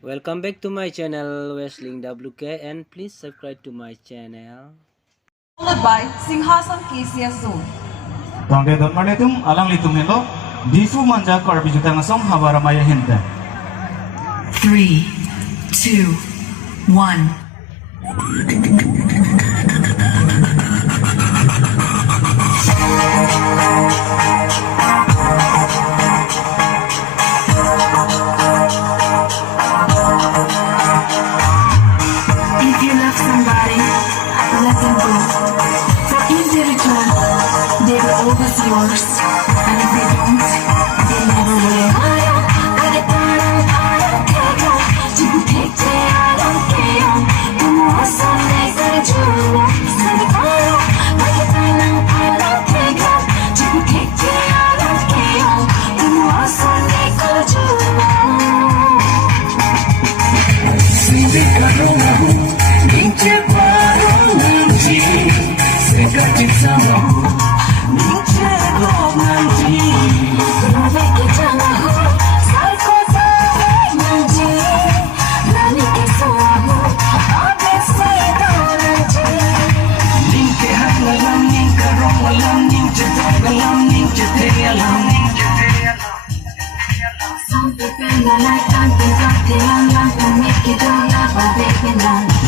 Welcome back to my channel Wrestling WK, and please subscribe to my channel. Followed by Singhasan KCS Zone. Tangke dot maletum alang litum helo disu manja kor bijuta ngasong habara maya hente. 3, 2, 1. If you love somebody, let them go. For in the return, they will always yours. And if they don't, they never will. Some people like dancing, but they don't want to make it all up, but they can dance.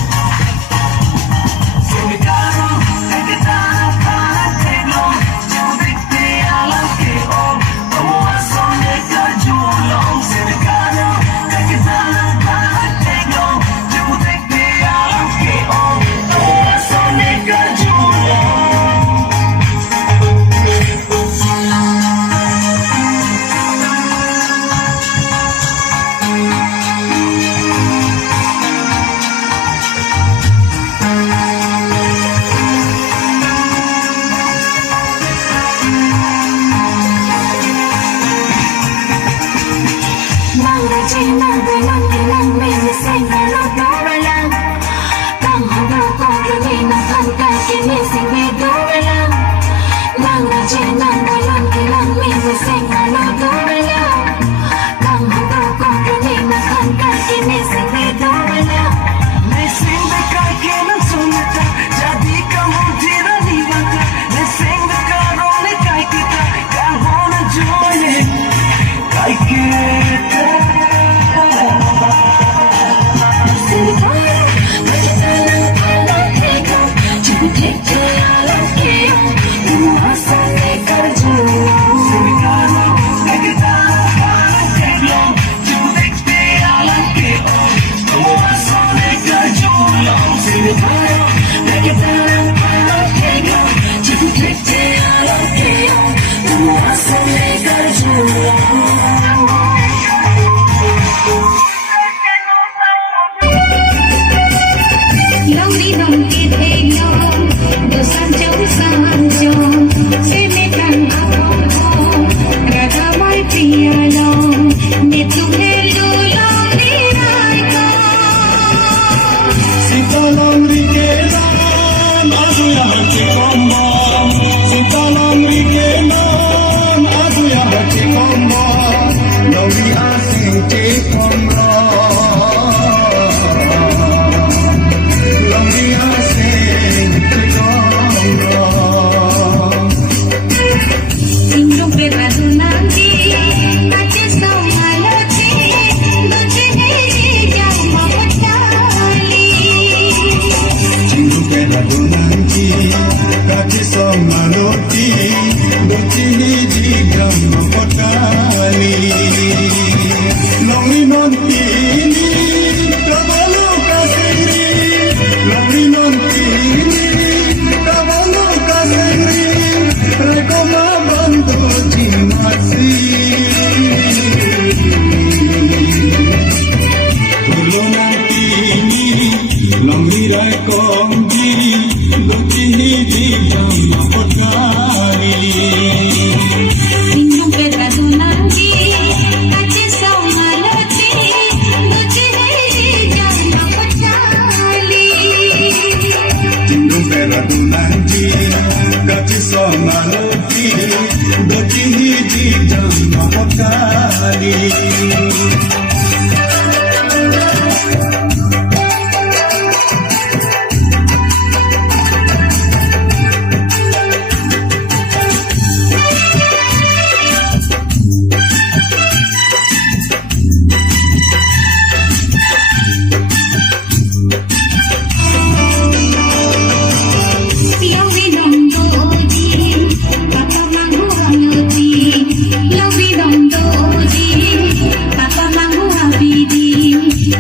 Di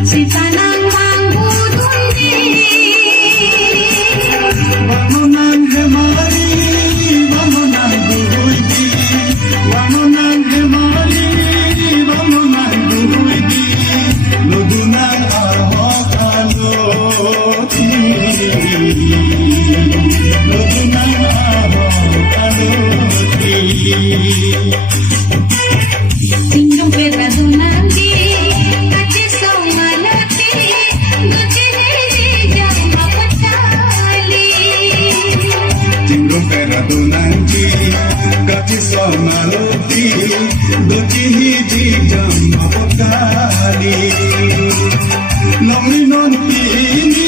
si tanang manggudundi. Bangunan hemali, bangunan duhudi, bangunan hemali, bangunan duhudi, ludunan ahok aloti, ludunan ahok aloti. Sinjong pera dunandi, kachi saumalati, duchini jam mapatali. Tinggong pera dunanji, kati somaloti, doki hiji jam mapokali. Nami non pini,